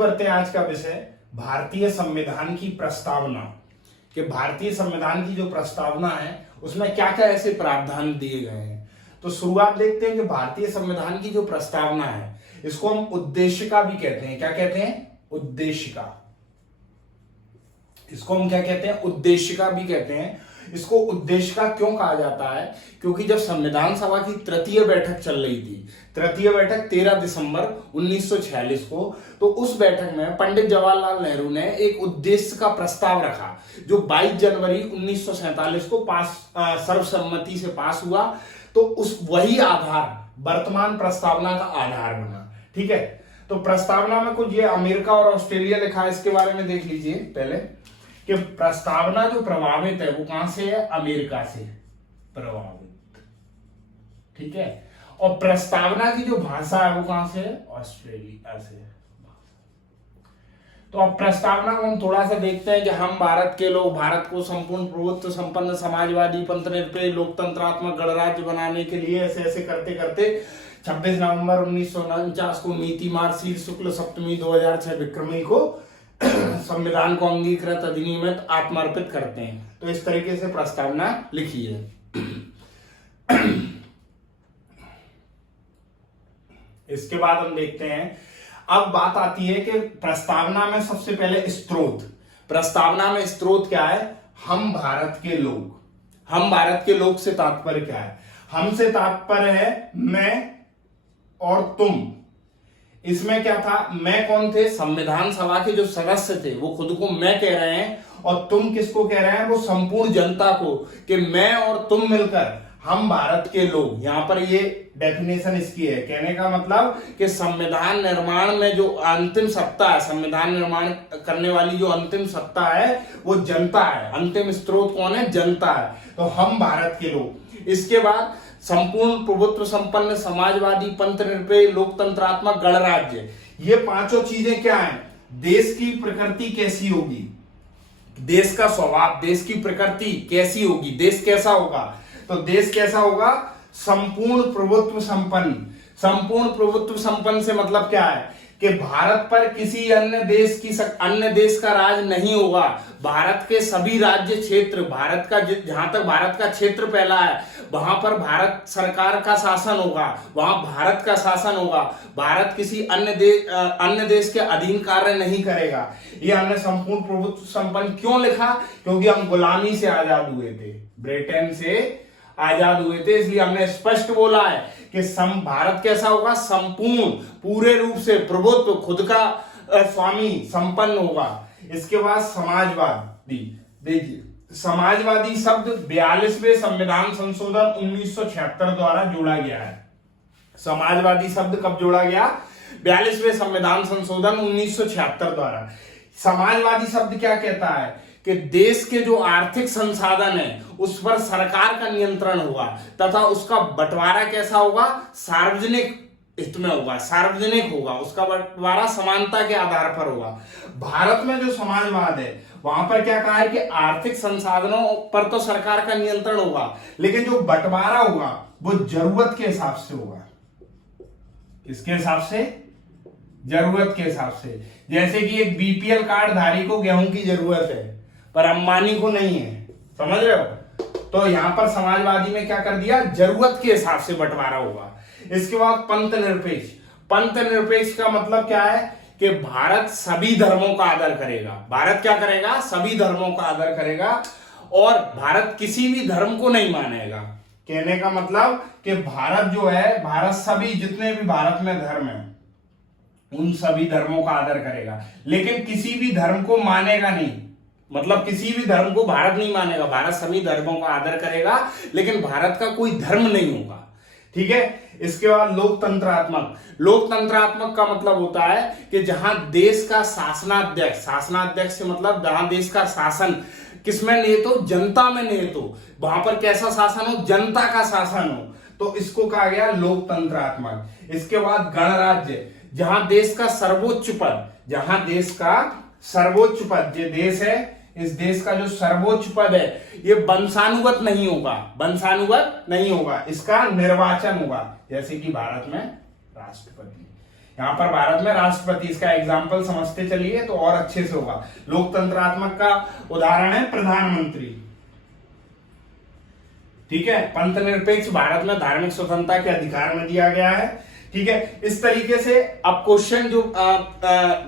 करते हैं आज का विषय भारतीय संविधान की प्रस्तावना। कि भारतीय संविधान की जो प्रस्तावना है उसमें क्या क्या ऐसे प्रावधान दिए गए हैं। तो शुरुआत देखते हैं कि भारतीय संविधान की जो प्रस्तावना है इसको हम उद्देशिका भी कहते हैं। क्या कहते हैं? उद्देशिका। इसको हम क्या कहते हैं? उद्देशिका भी कहते हैं। इसको उद्देशिका क्यों कहा जाता है? क्योंकि जब संविधान सभा की तृतीय बैठक चल रही थी, तृतीय बैठक 13 दिसंबर 1946 को, तो उस बैठक में पंडित जवाहरलाल नेहरू ने एक उद्देश्य का प्रस्ताव रखा जो 22 जनवरी 1947 को सर्वसम्मति से पास हुआ। तो उस वही आधार वर्तमान प्रस्तावना का आधार बना। ठीक है, तो प्रस्तावना में कुछ ये अमेरिका और ऑस्ट्रेलिया लिखा है, इसके बारे में देख लीजिए पहले कि प्रस्तावना जो प्रभावित है वो कहां से है? अमेरिका से प्रभावित। ठीक है, और प्रस्तावना की जो भाषा है वो कहां से है? ऑस्ट्रेलिया से। तो अब प्रस्तावना को हम थोड़ा सा देखते हैं कि हम भारत के लोग भारत को संपूर्ण प्रभुत्व संपन्न समाजवादी पंथ निरपेक्ष लोकतंत्रात्मक गणराज्य बनाने के लिए ऐसे ऐसे करते करते 26 नवंबर 1949 को नीति मार्गशीर शुक्ल सप्तमी 2006 विक्रमी को संविधान को अंगीकृत अधिनियमित आत्मर्पित करते हैं। तो इस तरीके से प्रस्तावना लिखी है। इसके बाद हम देखते हैं, अब बात आती है कि प्रस्तावना में सबसे पहले स्रोत। प्रस्तावना में स्रोत क्या है? हम भारत के लोग। हम भारत के लोग से तात्पर्य क्या है? हम से तात्पर्य है मैं और तुम। इसमें क्या था? मैं कौन थे? संविधान सभा के जो सदस्य थे वो खुद को मैं कह रहे हैं, और तुम किसको कह रहे हैं? वो संपूर्ण जनता को, कि मैं और तुम मिलकर हम भारत के लोग। यहां पर ये डेफिनेशन इसकी है। कहने का मतलब कि संविधान निर्माण में जो अंतिम सत्ता है, संविधान निर्माण करने वाली जो अंतिम सत्ता है वो जनता है। अंतिम स्रोत कौन है? जनता है। तो हम भारत के लोग। इसके बाद संपूर्ण प्रभुत्व संपन्न समाजवादी पंथ निरपेक्ष लोकतंत्रात्मक गणराज्य। ये पांचों चीजें क्या हैं? देश की प्रकृति कैसी होगी, देश का स्वभाव, देश की प्रकृति कैसी होगी, देश कैसा होगा? तो देश कैसा होगा? संपूर्ण प्रभुत्व संपन्न। संपूर्ण प्रभुत्व संपन्न से मतलब क्या है? कि भारत पर किसी अन्य देश का राज नहीं होगा। भारत के सभी राज्य क्षेत्र, भारत का जहां तक भारत का क्षेत्र फैला है वहां पर भारत सरकार का शासन होगा, वहां भारत का शासन होगा। भारत किसी अन्य देश के अधीन कार्य नहीं करेगा। ये हमने संपूर्ण प्रभुत्व संपन्न क्यों लिखा? क्योंकि हम गुलामी से आजाद हुए थे, ब्रिटेन से आजाद हुए थे, इसलिए हमने स्पष्ट बोला है कि भारत कैसा होगा? संपूर्ण, पूरे रूप से प्रभुत्व, खुद का स्वामी संपन्न होगा। इसके बाद समाजवादी। देखिए, समाजवादी शब्द 42वें संविधान संशोधन 1976 द्वारा जोड़ा गया है। समाजवादी शब्द कब जोड़ा गया? 42वें संविधान संशोधन 1976 द्वारा। समाजवादी शब्द क्या कहता है? कि देश के जो आर्थिक संसाधन है उस पर सरकार का नियंत्रण होगा तथा उसका बंटवारा कैसा होगा? सार्वजनिक हित में होगा, सार्वजनिक होगा। उसका बंटवारा समानता के आधार पर होगा। भारत में जो समाजवाद है वहां पर क्या कहा है? कि आर्थिक संसाधनों पर तो सरकार का नियंत्रण होगा, लेकिन जो बंटवारा होगा वो जरूरत के हिसाब से होगा। किसके हिसाब से? जरूरत के हिसाब से। जैसे कि एक बीपीएल कार्ड धारी को गेहूं की जरूरत है पर अंबानी को नहीं है, समझ रहे हो? तो यहां पर समाजवादी में क्या कर दिया? जरूरत के हिसाब से बंटवारा होगा। इसके बाद पंथ निरपेक्ष। पंथ निरपेक्ष का मतलब क्या है? कि भारत सभी धर्मों का आदर करेगा। भारत क्या करेगा? सभी धर्मों का आदर करेगा, और भारत किसी भी धर्म को नहीं मानेगा। कहने का मतलब कि भारत जो है, भारत सभी जितने भी भारत में धर्म है उन सभी धर्मों का आदर करेगा, लेकिन किसी भी धर्म को मानेगा नहीं। मतलब किसी भी धर्म को भारत नहीं मानेगा। भारत सभी धर्मों का आदर करेगा, लेकिन भारत का कोई धर्म नहीं होगा। ठीक है, इसके बाद लोकतंत्रात्मक। लोकतंत्रात्मक का मतलब होता है कि जहां देश का शासनाध्यक्ष, शासनाध्यक्ष से मतलब जहां देश का शासन किसमें निहित हो? जनता में निहित हो। वहां पर कैसा शासन हो? जनता का शासन हो। तो इसको कहा गया लोकतंत्रात्मक। इसके बाद गणराज्य। जहां देश का सर्वोच्च पद, जहां देश का सर्वोच्च पद, जो देश है इस देश का जो सर्वोच्च पद है ये वंशानुगत नहीं होगा, वंशानुगत नहीं होगा, इसका निर्वाचन होगा। जैसे कि भारत में राष्ट्रपति, यहाँ पर भारत में राष्ट्रपति, इसका एग्जाम्पल समझते चलिए तो और अच्छे से होगा। लोकतंत्रात्मक का उदाहरण है प्रधानमंत्री, ठीक है। पंथ निरपेक्ष भारत में धार्मिक स्वतंत्रता के अधिकार में दिया गया है, ठीक है। इस तरीके से अब क्वेश्चन जो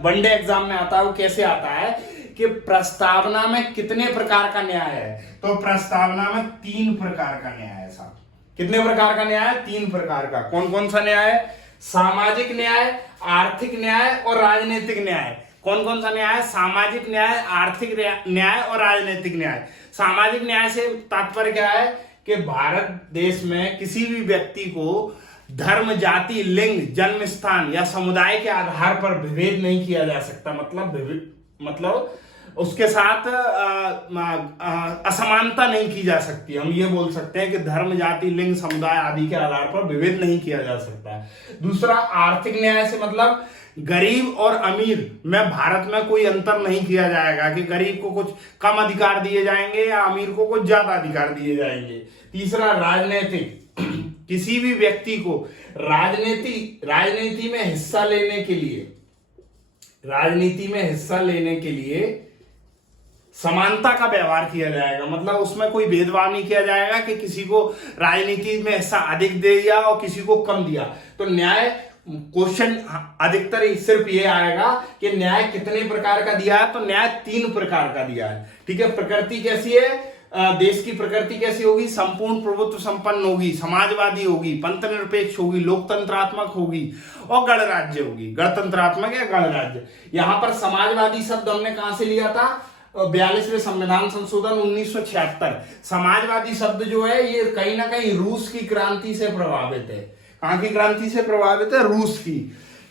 वनडे एग्जाम में आता है वो कैसे आता है कि प्रस्तावना में कितने प्रकार का न्याय है, तो प्रस्तावना में 3 प्रकार का न्याय है साहब। कितने प्रकार का न्याय है? 3 प्रकार का। कौन कौन सा न्याय है? सामाजिक न्याय, आर्थिक न्याय और राजनीतिक न्याय। कौन कौन सा न्याय? सामाजिक न्याय, आर्थिक न्याय और राजनीतिक न्याय। सामाजिक न्याय से तात्पर्य क्या है कि भारत देश में किसी भी व्यक्ति को धर्म, जाति, लिंग, जन्म स्थान या समुदाय के आधार पर विभेद नहीं किया जा सकता, मतलब उसके साथ असमानता नहीं की जा सकती। हम ये बोल सकते हैं कि धर्म, जाति, लिंग, समुदाय आदि के आधार पर विभेद नहीं किया जा सकता। दूसरा, आर्थिक न्याय से मतलब गरीब और अमीर में भारत में कोई अंतर नहीं किया जाएगा कि गरीब को कुछ कम अधिकार दिए जाएंगे या अमीर को कुछ ज्यादा अधिकार दिए जाएंगे। तीसरा, राजनीतिक, किसी भी व्यक्ति को राजनीति में हिस्सा लेने के लिए समानता का व्यवहार किया जाएगा, मतलब उसमें कोई भेदभाव नहीं किया जाएगा कि किसी को राजनीति में हिस्सा अधिक दे दिया और किसी को कम दिया। तो न्याय क्वेश्चन अधिकतर सिर्फ ये आएगा कि न्याय कितने प्रकार का दिया है, तो न्याय 3 प्रकार का दिया है, ठीक है। प्रकृति कैसी है? देश की प्रकृति कैसी होगी? संपूर्ण प्रभुत्व संपन्न होगी, समाजवादी होगी, पंथ निरपेक्ष होगी, लोकतंत्रात्मक होगी और गणराज्य होगी। गणतंत्रात्मक या गणराज्य। यहां पर समाजवादी शब्द हमने कहां से लिया था? 42वें संविधान संशोधन 1976। समाजवादी शब्द जो है ये कहीं ना कहीं रूस की क्रांति से प्रभावित है। कहां की क्रांति से प्रभावित है? रूस की,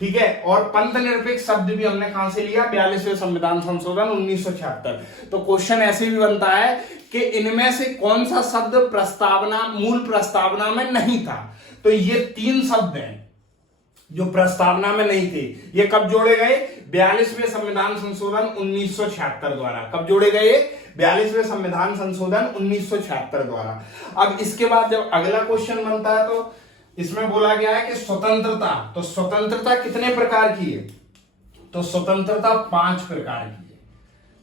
ठीक है। और पंथ निरपेक्ष शब्द भी हमने कहां से लिया? 42वें संविधान संशोधन 1976। तो क्वेश्चन ऐसे भी बनता है कि इनमें से कौन सा शब्द मूल प्रस्तावना में नहीं था। तो ये 3 शब्द हैं जो प्रस्तावना में नहीं थे। ये कब जोड़े गए? 42वें संविधान संशोधन 1976 द्वारा। कब जोड़े गए? 42वें संविधान संशोधन 1976 द्वारा। अब इसके बाद जब अगला क्वेश्चन बनता है तो इसमें बोला गया है कि स्वतंत्रता, तो स्वतंत्रता कितने प्रकार की है? तो स्वतंत्रता 5 प्रकार की है।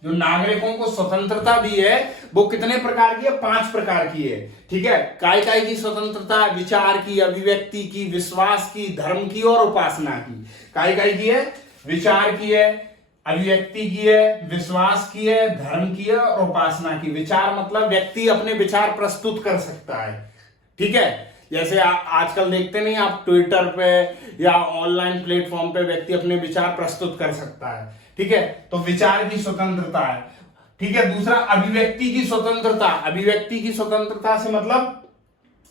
जो नागरिकों को स्वतंत्रता दी है वो कितने प्रकार की है? 5 प्रकार की है, ठीक है। काय काय की स्वतंत्रता? विचार की, अभिव्यक्ति की, विश्वास की, धर्म की और उपासना की। काय काय की है? विचार की है, अभिव्यक्ति की है, विश्वास की है, धर्म की है और उपासना की। विचार मतलब व्यक्ति अपने विचार प्रस्तुत कर सकता है, ठीक है। जैसे आजकल देखते नहीं आप, ट्विटर पे या ऑनलाइन प्लेटफॉर्म पे व्यक्ति अपने विचार प्रस्तुत कर सकता है, ठीक है। तो विचार की स्वतंत्रता है, ठीक है। दूसरा, अभिव्यक्ति की स्वतंत्रता। अभिव्यक्ति की स्वतंत्रता से मतलब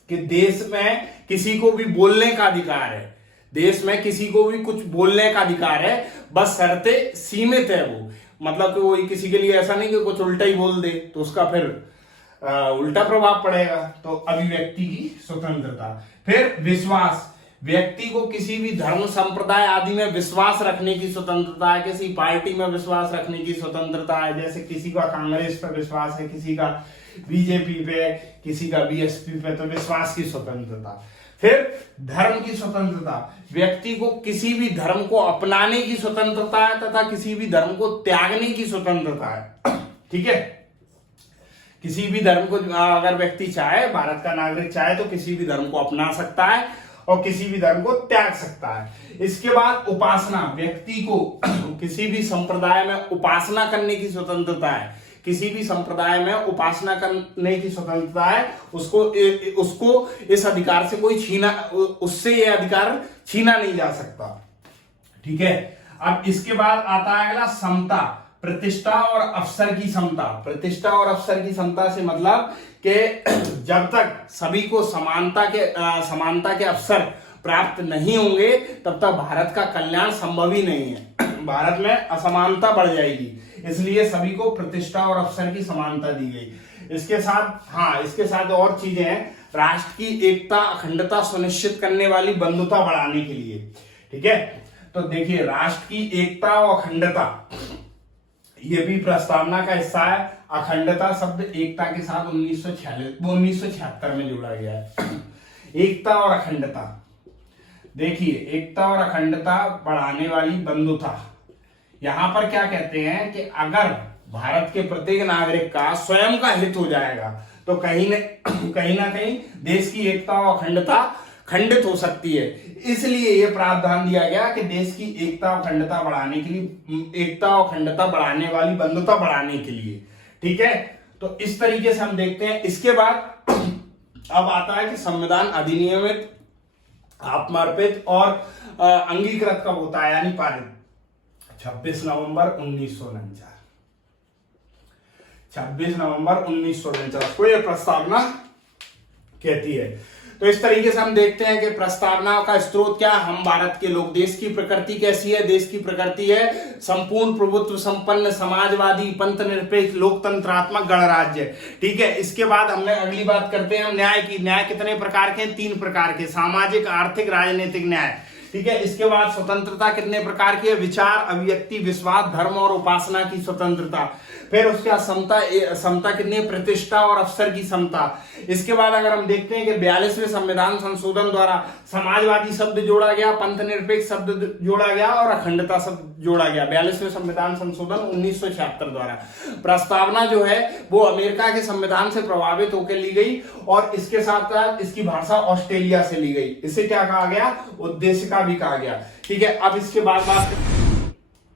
कि देश में किसी को भी बोलने का अधिकार है, देश में किसी को भी कुछ बोलने का अधिकार है, बस शर्तें सीमित है वो। मतलब कि वो किसी के लिए ऐसा नहीं कि कुछ उल्टा ही बोल दे तो उसका फिर उल्टा प्रभाव पड़ेगा। तो अभिव्यक्ति की स्वतंत्रता। फिर विश्वास, व्यक्ति को किसी भी धर्म, संप्रदाय आदि में विश्वास रखने की स्वतंत्रता है, किसी पार्टी में विश्वास रखने की स्वतंत्रता है। जैसे किसी का कांग्रेस पर विश्वास है, किसी का बीजेपी पे, किसी का बीएसपी पे, तो विश्वास की स्वतंत्रता। फिर धर्म की स्वतंत्रता, व्यक्ति को किसी भी धर्म को अपनाने की स्वतंत्रता है तथा किसी भी धर्म को त्यागने की स्वतंत्रता है, ठीक है। किसी भी धर्म को अगर व्यक्ति चाहे, भारत का नागरिक चाहे तो किसी भी धर्म को अपना सकता है और किसी भी धर्म को त्याग सकता है। इसके बाद उपासना, व्यक्ति को किसी भी संप्रदाय में उपासना करने की स्वतंत्रता है, किसी भी संप्रदाय में उपासना करने की स्वतंत्रता है। उसको इस अधिकार से कोई उससे यह अधिकार छीना नहीं जा सकता, ठीक है। अब इसके बाद आता है अगला, समता, प्रतिष्ठा और अवसर की समता। प्रतिष्ठा और अवसर की समता से मतलब कि जब तक सभी को समानता के अवसर प्राप्त नहीं होंगे तब तक भारत का कल्याण संभव ही नहीं है। भारत में असमानता बढ़ जाएगी, इसलिए सभी को प्रतिष्ठा और अवसर की समानता दी गई। इसके साथ और चीजें हैं। राष्ट्र की एकता, अखंडता सुनिश्चित करने वाली बंधुता बढ़ाने के लिए, ठीक है। तो देखिए, राष्ट्र की एकता और अखंडता ये भी प्रस्तावना का हिस्सा है। अखंडता शब्द एकता के साथ 1976 में जोड़ा गया है। एकता और अखंडता देखिए, एकता और अखंडता बढ़ाने वाली बंधुता, यहां पर क्या कहते हैं कि अगर भारत के प्रत्येक नागरिक का स्वयं का हित हो जाएगा तो कहीं ना कहीं देश की एकता और अखंडता खंडित हो सकती है। इसलिए यह प्रावधान दिया गया कि देश की एकता और अखंडता बढ़ाने के लिए, एकता और अखंडता बढ़ाने वाली बंधुता बढ़ाने के लिए। ठीक है, तो इस तरीके से हम देखते हैं। इसके बाद अब आता है कि संविधान अधिनियमित, आत्मार्पित और अंगीकृत कब होता है, यानी पारित 26 नवंबर 1949। 26 नवंबर 1949 को यह प्रस्तावना कहती है। तो इस तरीके से हम देखते हैं कि प्रस्तावना का स्रोत क्या, हम भारत के लोग। देश की प्रकृति कैसी है, देश की प्रकृति है संपूर्ण प्रभुत्व संपन्न, समाजवादी, पंथ निरपेक्ष, लोकतंत्रात्मक गणराज्य। ठीक है, इसके बाद हमने अगली बात करते हैं न्याय की। न्याय कितने प्रकार के हैं, 3 प्रकार के, सामाजिक, आर्थिक, राजनीतिक न्याय। ठीक है, इसके बाद स्वतंत्रता कितने प्रकार की है, विचार, अभिव्यक्ति, विश्वास, धर्म और उपासना की स्वतंत्रता। फिर उसके बाद समता, समता कितनी, प्रतिष्ठा और अवसर की समता। इसके बाद अगर हम देखते हैं कि 42वें संविधान संशोधन द्वारा समाजवादी शब्द जोड़ा गया, पंथ निरपेक्ष शब्द जोड़ा गया और अखंडता शब्द जोड़ा गया। 42वें संविधान संशोधन 1976 द्वारा। प्रस्तावना जो है वो अमेरिका के संविधान से प्रभावित होकर ली गई और इसके साथ साथ इसकी भाषा ऑस्ट्रेलिया से ली गई। इसे क्या कहा गया, उद्देशिका भी कहा गया। ठीक है, अब इसके बाद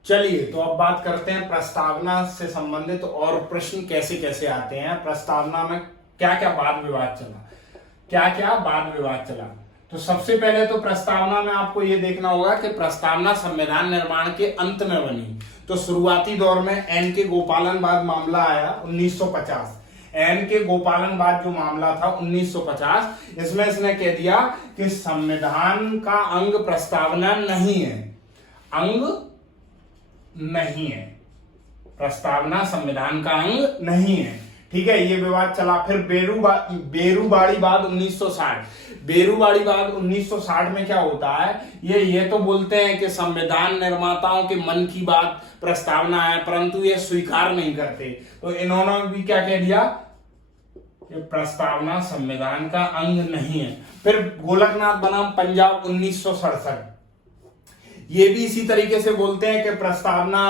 चलिए तो अब बात करते हैं प्रस्तावना से संबंधित और प्रश्न कैसे कैसे आते हैं। प्रस्तावना में क्या क्या वाद विवाद चला, क्या क्या वाद विवाद चला। तो सबसे पहले तो प्रस्तावना में आपको यह देखना होगा कि प्रस्तावना संविधान निर्माण के अंत में बनी। तो शुरुआती दौर में एन के गोपालनवाद मामला आया 1950। एन के गोपालनवाद जो मामला था 1950, इसमें इसने कह दिया कि संविधान का अंग प्रस्तावना नहीं है, अंग नहीं है, प्रस्तावना संविधान का अंग नहीं है। ठीक है, ये विवाद चला। फिर बेरूवाड़ीवाद 1960। बेरूवाड़ीवाद 1960 में क्या होता है, ये तो बोलते हैं कि संविधान निर्माताओं के मन की बात प्रस्तावना है, परंतु ये स्वीकार नहीं करते। तो इन्होंने भी क्या कह दिया कि प्रस्तावना संविधान का अंग नहीं है। फिर गोलकनाथ बनाम पंजाब 1967, ये भी इसी तरीके से बोलते हैं कि प्रस्तावना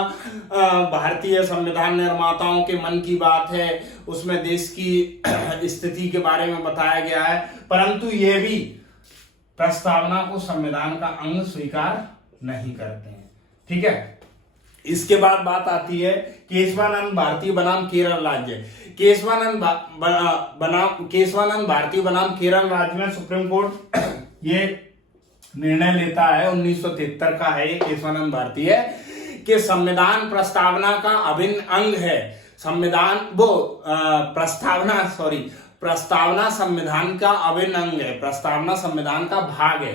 भारतीय संविधान निर्माताओं के मन की बात है, उसमें देश की स्थिति के बारे में बताया गया है, परंतु ये भी प्रस्तावना को संविधान का अंग स्वीकार नहीं करते हैं। ठीक है, इसके बाद बात आती है केशवानंद भारती बनाम केरल राज्य। केशवानंद भारती बनाम केरल राज्य में सुप्रीम कोर्ट ये निर्णय लेता है, 1973 का है, केशवानंद भारती है, कि संविधान प्रस्तावना का अभिन्न अंग है। प्रस्तावना संविधान का अभिन्न अंग है, प्रस्तावना संविधान का भाग है।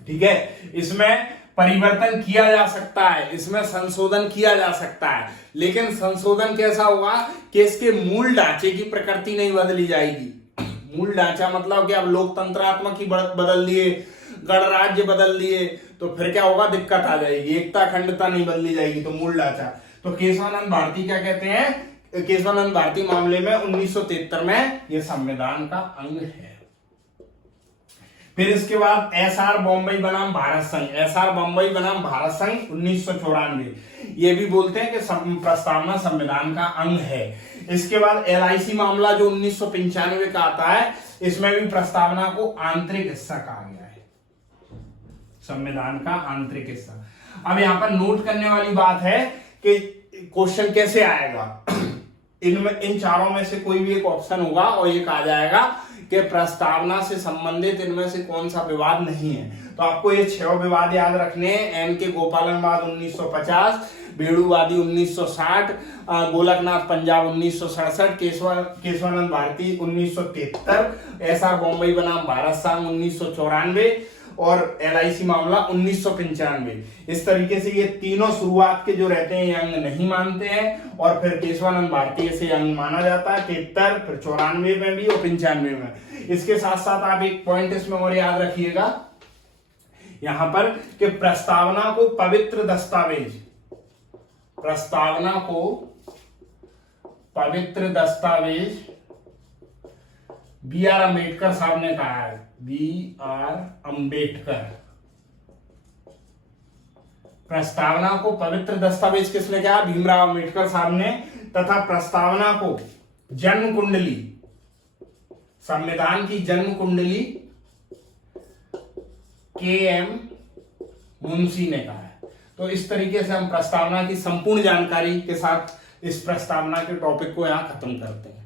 ठीक है, इसमें परिवर्तन किया जा सकता है, इसमें संशोधन किया जा सकता है, लेकिन संशोधन कैसा होगा कि इसके मूल ढांचे की प्रकृति नहीं बदली जाएगी। मूल ढांचा मतलब कि अब लोकतंत्रात्मक ही बदल दिए, गणराज्य बदल दिए, तो फिर क्या होगा, दिक्कत आ जाएगी, एकता अखंडता नहीं बदली जाएगी, तो मूल ढांचा। तो केशवानंद भारती क्या कहते हैं, केशवानंद भारती मामले में 1973 में यह संविधान का अंग है। फिर इसके बाद एसआर बॉम्बई बनाम भारत संघ। एसआर बॉम्बई बनाम भारत संघ 1994, ये भी बोलते हैं कि प्रस्तावना संविधान का अंग है। इसके बाद एलआईसी मामला जो 1995 का आता है, इसमें भी प्रस्तावना को आंतरिक हिस्सा कहा गया है, संविधान का आंतरिक हिस्सा। अब यहां पर नोट करने वाली बात है कि क्वेश्चन कैसे आएगा, इन चारों में से कोई भी एक ऑप्शन होगा और ये कहा जाएगा कि प्रस्तावना से संबंधित इनमें से कौन सा विवाद नहीं है। तो आपको ये 6 विवाद याद रखने हैं। एन के गोपालनवाद 1950, बेड़ूवादी 1960, गोलकनाथ पंजाब 1967, केशवानंद भारती 1973, एसआर बॉम्बई बनाम भारत संघ 1994 और एलआईसी मामला 1995। इस तरीके से ये तीनों शुरुआत के जो रहते हैं ये अंग नहीं मानते हैं, और फिर केशवानंद भारती से अंग माना जाता है 73, फिर 94 में भी और 95 में। इसके साथ साथ आप एक पॉइंट इसमें और याद रखिएगा यहां पर कि प्रस्तावना को पवित्र दस्तावेज, प्रस्तावना को पवित्र दस्तावेज बी आर अम्बेडकर साहब ने कहा है, बी आर अम्बेडकर प्रस्तावना को पवित्र दस्तावेज किसने कहा? भीमराव अम्बेडकर साहब ने। तथा प्रस्तावना को जन्म कुंडली, संविधान की जन्म कुंडली के.एम. मुंशी ने कहा है। तो इस तरीके से हम प्रस्तावना की संपूर्ण जानकारी के साथ इस प्रस्तावना के टॉपिक को यहां खत्म करते हैं।